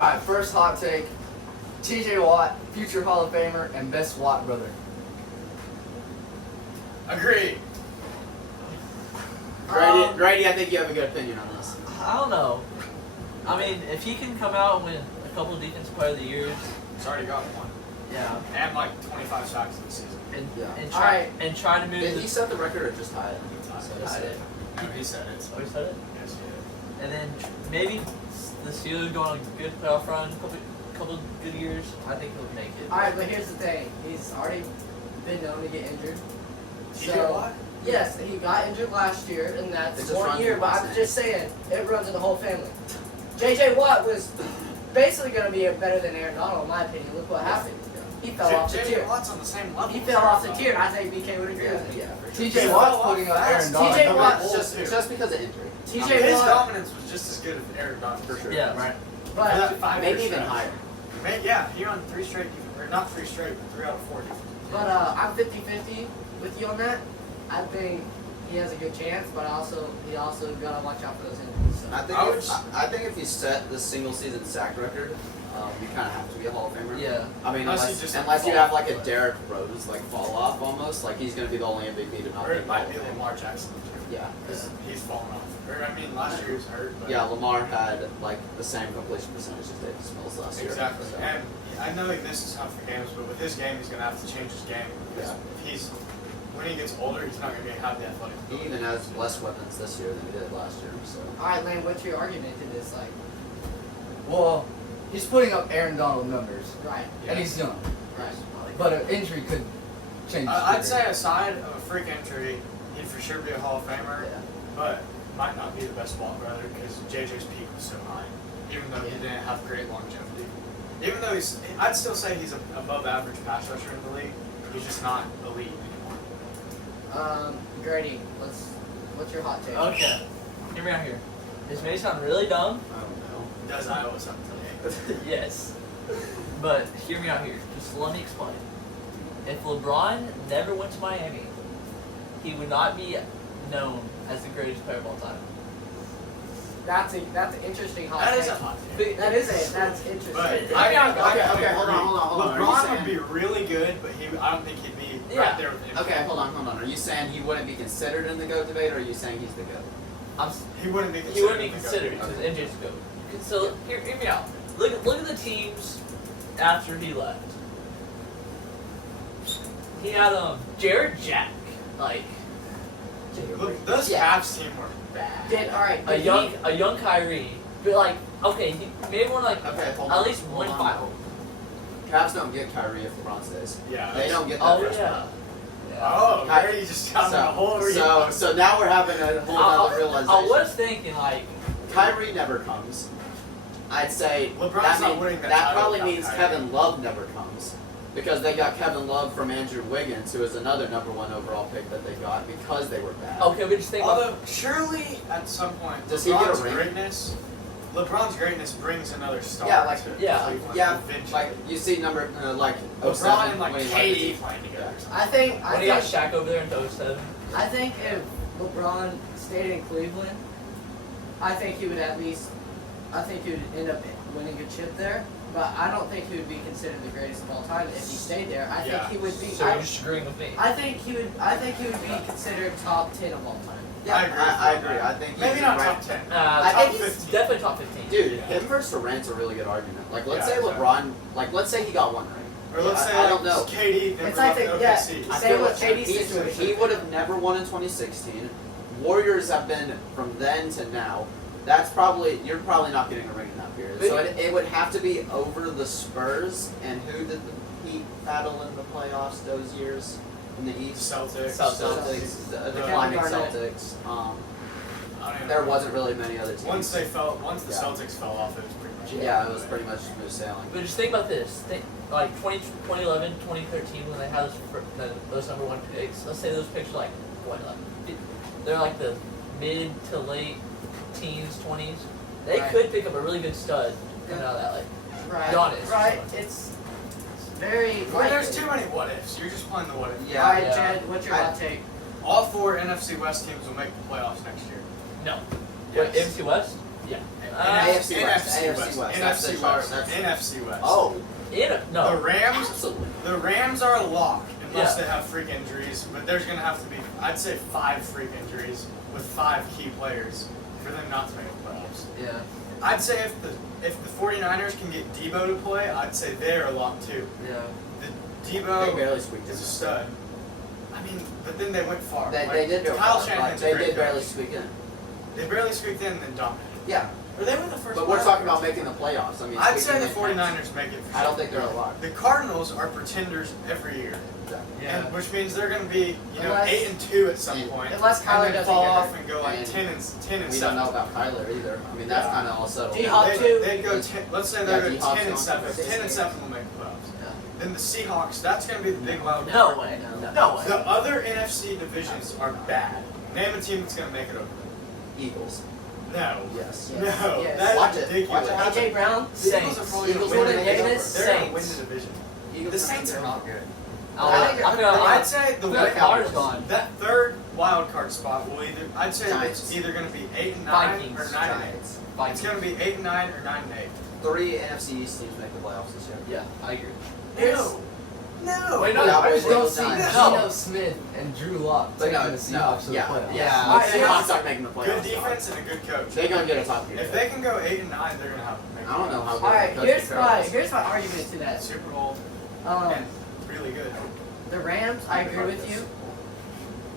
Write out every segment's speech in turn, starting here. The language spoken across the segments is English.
Alright, first hot take. TJ Watt, future Hall of Famer, and best Watt brother. Agree. Grady, I think you have a good opinion on this. I don't know. I mean, if he can come out and win a couple of Defensive Player of the Years, He's already got one. yeah, And like 25 sacks this season. and Yeah. and try and try to move. Did he set the record or just tie it? I did. No, he said it. Oh, he said it. Yes, he And then maybe the Steelers go on a good playoff run, couple good years. I think he'll make it. Alright, but here's the thing. He's already been known to get injured. did. TJ Watt? Yes, he got injured last year, and It that's just 1 runs year, in but my I'm name. just saying, it runs in the whole family. JJ Watt was basically going to be better than Aaron Donald, in my opinion. Look what happened. He fell off the JJ tier. Watt's on the same level. He fell off the tier, and I think BK would agree with me. Yeah, for sure. TJ Watt's putting up Aaron Donald. TJ Watt- It's just because of injury. TJ His Watt, dominance was just as good as Aaron Donald. For sure. Yeah, right. For but that 5 Maybe year even stretch. higher. Yeah, he won 3 straight, or not 3 straight, but 3 out of 4 defense. I'm 50-50 with you on that. I think he has a good chance, but he also got to watch out for those injuries. So. I think if you set the single season sack record, you kind of have to be a Hall of Famer. Yeah. I mean, Unless unless you you just have like a fall off. Derrick Rose like fall off almost, like he's gonna be the only MVP to not Or be it in the Hall might of be Fame. Lamar Jackson. Yeah. Because he's fallen off. Or, I mean, last year he was hurt. But Yeah, Lamar had like the same completion percentage as Davis Mills last year. Exactly. So. And I know like this is tough for games, but with his game, he's going to have to change his game. Because when he gets older, he's not going to have the athletic He ability. even has less weapons this year than he did last year. So. Alright, Lane, what's your argument to this? Well, he's putting up Aaron Donald numbers, right, And he's young. right. But an injury could change. I'd say aside of a freak injury, he'd for sure be a Hall of Famer, Yeah. but might not be the best ball brother because JJ's peak was so high, even though he didn't have great longevity. Even though I'd still say he's above average pass rusher in the league. He's just not elite anymore. Grady, what's your hot take? Okay. Hear me out here. This may sound really dumb. I don't know. Does Iowa something today? Yes. But hear me out here. Just let me explain. If LeBron never went to Miami, he would not be known as the greatest player of all time. That's an interesting hot That take. is a hot take. That's interesting. But Okay, hold on. Are you LeBron saying- would be really good, but I don't think he'd be Yeah. right there with him. Okay, hold on. Are you saying he wouldn't be considered in the GOAT debate, or are you saying he's the GOAT? He wouldn't be considered. He wouldn't be in the considered GOAT. because MJ's go. So hear me out. Look at the teams after he left. He had Jared Jack, like Look, those Yeah. Cavs team were bad. a young Kyrie, but like okay, he maybe won like Okay, hold at on. least Hold one on. final. Cavs don't get Kyrie if LeBron stays. Yeah. They don't get that Oh first yeah. round. Oh, Kyrie just got in a whole So now we're having a whole other realization. I was thinking like Kyrie never comes. I'd say LeBron's not winning that title probably without means Kyrie. Kevin Love never comes. Because they got Kevin Love from Andrew Wiggins, who is another #1 overall pick that they got because they were bad. okay, we just think about Although surely at some point, Does he get a LeBron's ring? greatness brings another star. Yeah, like- to yeah. Cleveland Yeah, eventually. like you see like LeBron 07 and like winning KD the- playing together. or something. I think when he got Shaq over there in 07. I think if LeBron stayed in Cleveland, I think he would end up winning a chip there. But I don't think he would be considered the greatest of all time if he stayed there. I think Yeah. he would be. So you're just agreeing with me. I think he would be considered top 10 of all time. Yeah, I agree. I think Maybe he's not right. top 10. I top think he's 15. Definitely top 15. Dude, Yeah. him versus Durant's a really good argument. Like, let's Yeah, say exactly. LeBron, like, let's say he got one ring. Or let's Yeah, say I don't know. KD never It's like left the- yeah. OKC. I Say feel what like KD's he situation. would have never won in 2016. Warriors have been from then to now. You're probably not getting a ring in that period. So it would have to be over the Spurs, and who did the Heat battle in the playoffs those years in the East? Celtics. Celtics, the declining Garnett. Celtics. I don't even There know. wasn't really many other teams. Once the Yeah. Celtics fell off, it was pretty much. Yeah, it was pretty much smooth sailing. But just think about this. Like 2011, 2013, when they had those #1 picks. Let's say those picks are like, what, like, they're like the mid to late teens, 20s. They Right. could pick up a really good stud coming out of that. Like, Right. Giannis. Right. It's very Well, there's likely. too many what ifs. You're just playing the what if. Yeah. All right, Yeah. Jed, what's your hot take? All 4 NFC West teams will make the playoffs next year. No. Yes. Wait, MC West? Yeah. AFC West. NFC AFC West. That's the NFC chart. West. That's- NFC West. Oh, No. The Rams. absolutely. The Rams are a lock unless Yeah. they have freak injuries, but there's gonna have to be, I'd say, 5 freak injuries with 5 key players for them not to make the playoffs. Yeah. I'd say if the 49ers can get Debo to play, I'd say they're a lock too. Yeah. The They Debo barely squeaked is in. a stud. I mean, but then they went far. They did go Kyle far, Shanahan's but a they great did barely coach. squeak in. They barely squeaked in and then dominated. Yeah, Or they were the first. but we're wild talking card about making the playoffs. I mean, I'd say the squeaking in. 49ers make it. For I don't sure. think they're a lock. The Cardinals are pretenders every year. Yeah. And which means they're going to be, Unless- 8-2 at some and- point. unless Kyler and then doesn't fall get off hurt. and go like And 10 and We 7. don't know about Kyler either. I mean, that's Yeah. kind of all settled. D-Hop down. too. They go 10. Let's say Yeah, they go D-Hop's 10 and going 7. for 10 and 6 7 will make the playoffs. Yeah. Then the Seahawks. That's going to be the big wild No card. way. No. No way. The other NFC divisions are bad. Name a team that's going to make it over. Eagles. No. Yes. Yes. No. Yes. That Watch is it. ridiculous. Watch it happen. AJ Brown. The Eagles are Saints. probably Eagles going to winning win the it. Davis. They're going to win Saints. the division. Eagles The Saints are not good. I feel I'd say the feel like way Carter's gone. that third wild card spot will either. I'd say Giants. it's either going to be 8 and 9 Vikings. or 9 and 8. Giants. It's going to be 8 and 9 or 9 and 8. 3 NFC East teams make the playoffs this year. Yeah, I agree. No. No. Wait, no, Yeah, I but just they don't will see die. Geno Smith and Drew Lock But taking no, the Seahawks to the yeah, playoffs. yeah. Alright, The here's- Seahawks aren't making the playoffs. Good defense and a good coach. They're gonna get a top tier. If they can go 8 and 9, they're going to have to make I don't know how. All right, good here's the my Patriots. here's my argument to that. Super Bowl Um, and really good. the Rams, I agree with you.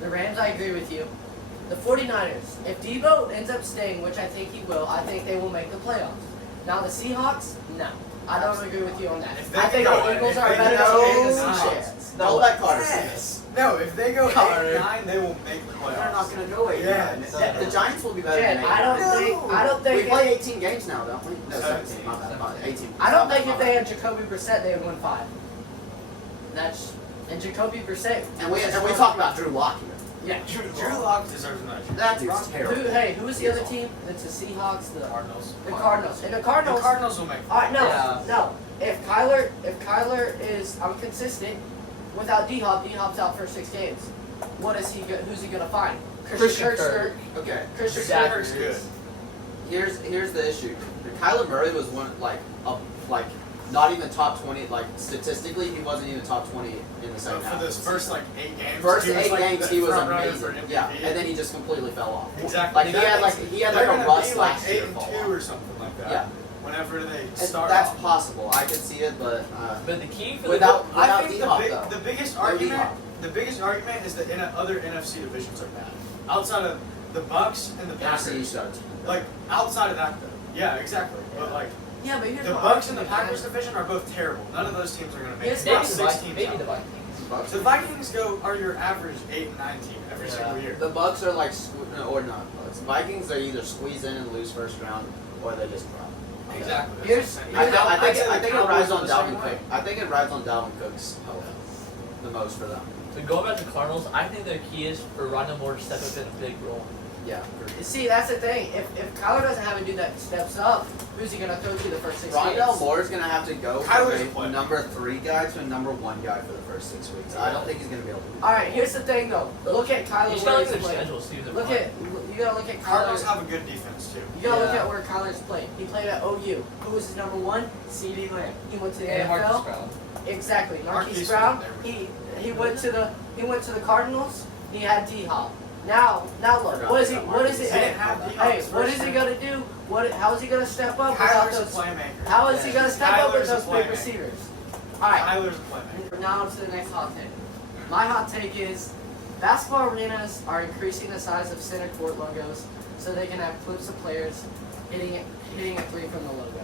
The Rams, I agree with you. The 49ers, if Debo ends up staying, which I think he will, I think they will make the playoffs. Now the Seahawks, no. I don't agree with you on that. If they I think go- the Eagles if are they better go than the 8 and 9. Seahawks. Don't let Carter say this. No, if they go 8 Carter. and 9, they will make the playoffs. They're not gonna go 8. Yeah. The Giants will be better Jed, than 8. I don't We think play 18 games now, don't we? No, 17. 17. My bad. 18. I don't think My if bad. they had Jacoby Brissett, they would win 5. That's and Jacoby Brissett. And we talk about Drew Lock here. Yeah. Drew Lock deserves another chance. That dude's Who? terrible. Hey, who was the other team? It's the Seahawks. The Cardinals. The Cardinals. And the The Cardinals. Cardinals will make. All right, no, Yeah. no. If Kyler is consistent, without D-Hop, D-Hop's out for 6 games. What is he? Who's he gonna find? Christian Kirk. Kirk. Okay. Christian Zach Kirk. Kirk's good. Here's the issue. Kyler Murray was one like not even top 20. Like statistically, he wasn't even top 20 in the So second for half. those first 8 games, First he was 8 like games, the he was front runner amazing. for MVP. Yeah, and then he just completely fell off. Exactly. Like he had They're a gonna rust be last like year 8 and fall 2 off. or something like that. Yeah. Whenever they And start that's off. possible. I can see it, but But the key for without I think D-Hop though. the biggest No argument, D-Hop. the biggest argument is that other NFC divisions are bad. Outside of the Bucks and the NFC Packers. East are team. Like outside of that though. Yeah, exactly. But like Yeah, but here's the my Bucks and the argument, Packers division are both terrible. None of those teams are gonna make Yes, it. maybe About the 6 Vikings. teams Maybe out. the Vikings. Bucks. The Vikings are your average 8 and 9 team every Yeah. single year. The Bucks are like or not Bucks. Vikings are either squeeze in and lose first round, or they just drop. Exactly. That's Here's- what I'm saying. I I'd say think the it Cowboys rides are on the same Dalvin way. Cook. I think it rides on Dalvin Cook's health the most for them. So going back to Cardinals, I think their key is for Rondell Moore to step up in a big role. Yeah. See, that's the thing. If Kyler doesn't have a dude that steps up, who's he gonna throw to the first 6 Rondell games? Moore's gonna have to go Kyler's a from player. a number 3 guy to a number 1 guy for the first 6 weeks. I don't think he's gonna be able to do that. All right, here's the thing though. Look at You Kyler just gotta where look at he's their played. schedules too. Look at you gotta look at Cardinals Kyler. have a good defense too. You gotta look Yeah. at where Kyler's played. He played at OU. Who was his number 1? CeeDee Lamb. He went to the and Marcus NFL. Brown. Exactly, Marquise Marquise Brown. was there. He went to the Cardinals. He had D-Hop. Now look. Forgot What is he? about What is Marquise. it? They didn't have D-Hop Hey, his what first is he time. gonna do? How is he gonna step up without Kyler's a those? playmaker. How is he gonna step up with Kyler's a those big playmaker. receivers? All right. Kyler's a playmaker. Now to the next hot take. My hot take is basketball arenas are increasing the size of center court logos so they can have clips of players hitting a 3 from the logo.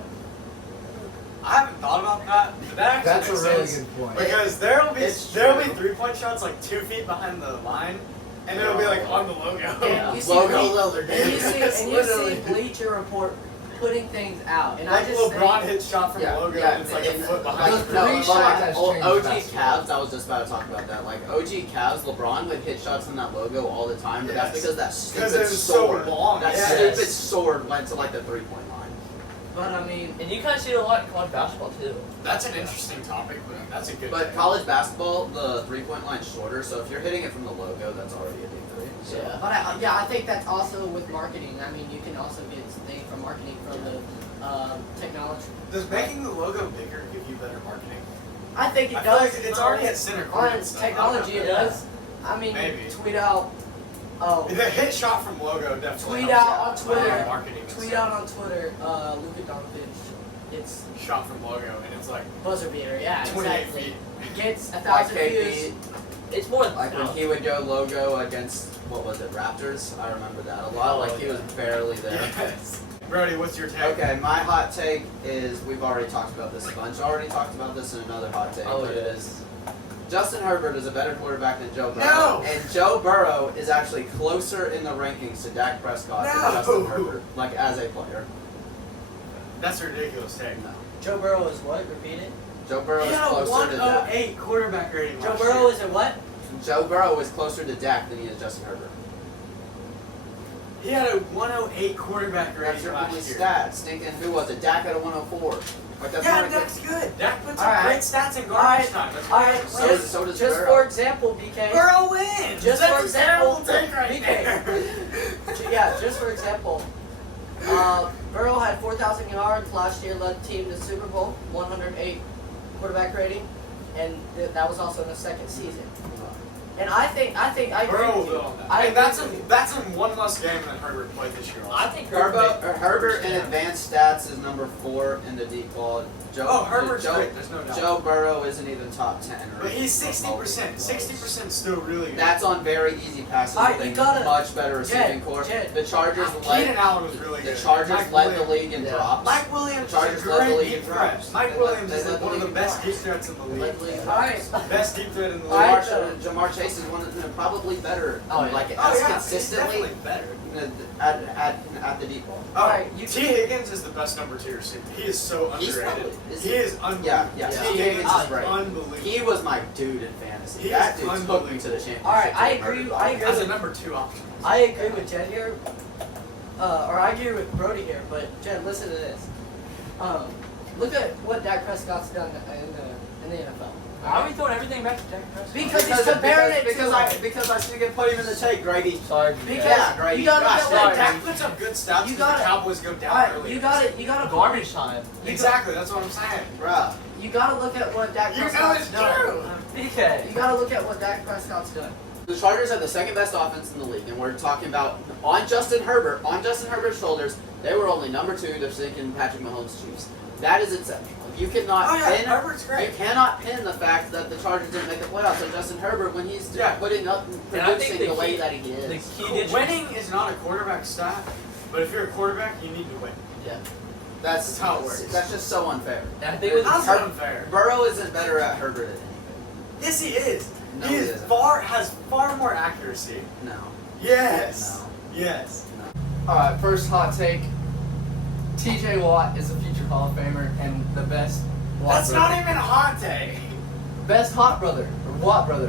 I haven't thought about that, but that actually That's a makes really sense. good point. Because It's there'll be true. 3-point shots like 2 feet behind the line, and it'll be like on the logo. And you see, Logo Ble- Lillard. and you see, It's and you literally- see Bleacher Report putting things out, and Like I just LeBron think, hits shot from the logo, and it's like a foot behind. Those the three logo. shots has changed OG basketball. Cavs, I was just about to talk about that. Like OG Cavs, LeBron would hit shots in that logo all the time, but that's Yes. because that Because stupid it was so sword. long. That yes. stupid sword went to like the 3-point line. But I mean, And you kind of see it a lot in college basketball too. That's an interesting topic, but that's a good. But take. college basketball, the 3-point line's shorter, so if you're hitting it from the logo, that's already a deep three. So. Yeah. but I think that's also with marketing. I mean, you can also get things from marketing from the technology. Does making the logo bigger give you better marketing? I think it I feel does. like it's already at center court On and stuff. technology, it Yeah. does. I mean, Maybe. tweet out. Oh, The hit shot from logo definitely tweet helps out on with Twitter. marketing. and Tweet stuff. out on Twitter. Luka Doncic gets Shot from logo, and it's like buzzer beater. Yeah, 28 exactly. feet. Gets Like 1,000 views. KP, It's more like when he would go logo against, what was it, Raptors? I remember that a lot. Like he was barely there. Yes. Brody, what's your take? Okay, my hot take is, we've already talked about this a bunch. Already talked about this in another hot take, Oh, but yeah. it is Justin Herbert is a better quarterback than Joe Burrow. No! And Joe Burrow is actually closer in the rankings to Dak Prescott No! than Justin Herbert, like as a player. That's a ridiculous take. No. Joe Burrow is what? Repeat it. Joe Burrow He is had a closer to Dak. 108 quarterback rating. Joe last Burrow year. is a what? Joe Burrow is closer to Dak than he is Justin Herbert. He had a 108 quarterback That's rating your last only year. stat. Stinking, who was it? Dak had a 104. Like that's Yeah, not Dak's good. Dak puts up Alright. great stats in garbage Alright. time. That's Alright, what So I'm so does just Burrow. for example, BK. Burrow wins. Just That's for a example, terrible take right BK. there. Yeah, just for example, Burrow had 4,000 yards last year, led the team to Super Bowl, 108 quarterback rating, and that was also in the second season. And I agree Burrow will with you. build on that. I And that's agree with you. that's in one less game than Herbert played this year. I think Herbert in advanced stats is number 4 in the deep ball. Oh, Herbert's great. There's no doubt. Joe Burrow isn't even top 10. Or But he's remotely 60%. close. 60% still really good. That's on very easy passes. Alright, with you a gotta- much better receiving Jed, core. Jed. The Chargers Keenan led. Allen was really The good. Chargers Mike led Williams. the league in Yeah. drops. Mike Williams The Chargers is a led the great league deep in threat. drops. Mike They Williams led is the one of league the in best drops. deep threats in the league. Alright. Best deep threat in the league. Alright. Jamar Chase is one of the probably better. Oh, yeah. Like Oh as yeah, he's consistently definitely better. at the deep ball. Alright, you T. Higgins is the best number 2 receiver. He is so He's underrated. probably- is He he? is unbelievable. Yeah. Yeah. T. Higgins is great. Unbelievable. He was my dude in fantasy. He That is dude took me unbelievable. to the championship. Alright, I team. agree. I agree as a with number 2 option. I agree with Jed here, or I agree with Brody here. But Jed, listen to this. Look at what Dak Prescott's done in the NFL. Why are we throwing everything back to Dak Prescott? Because he's comparing it because to I still get put him in the take, Grady. Sorry, Because Yeah, Grady. you gotta Gosh, look Like, at Dak puts up good stats You because gotta- the Cowboys go down Alright, early. you gotta garbage time. Exactly, that's what I'm saying. Bruh. You gotta look at what Dak You know Prescott's it's done. true. BK. You gotta look at what Dak Prescott's done. The Chargers have the second best offense in the league, and we're talking about on Justin Herbert's shoulders, they were only number 2 to thinking Patrick Mahomes' Chiefs. That is exceptional. You cannot Oh yeah, pin Herbert's great. you cannot pin the fact that the Chargers didn't make the playoffs on Justin Herbert when he's Yeah. putting up and And I think producing the the way key- that he The is. key difference. Winning is not a quarterback stat, but if you're a quarterback, you need to win. Yeah. That's how it works. That's just so unfair. And I think with How's that unfair? Burrow isn't better at Herbert at anything. Yes, he is. No, he he is isn't. has far more accuracy. No. Yes. No. Yes. Alright, first hot take. TJ Watt is a future Hall of Famer and the best Watt That's brother. not even a hot take. Best Hot brother, or Watt brother.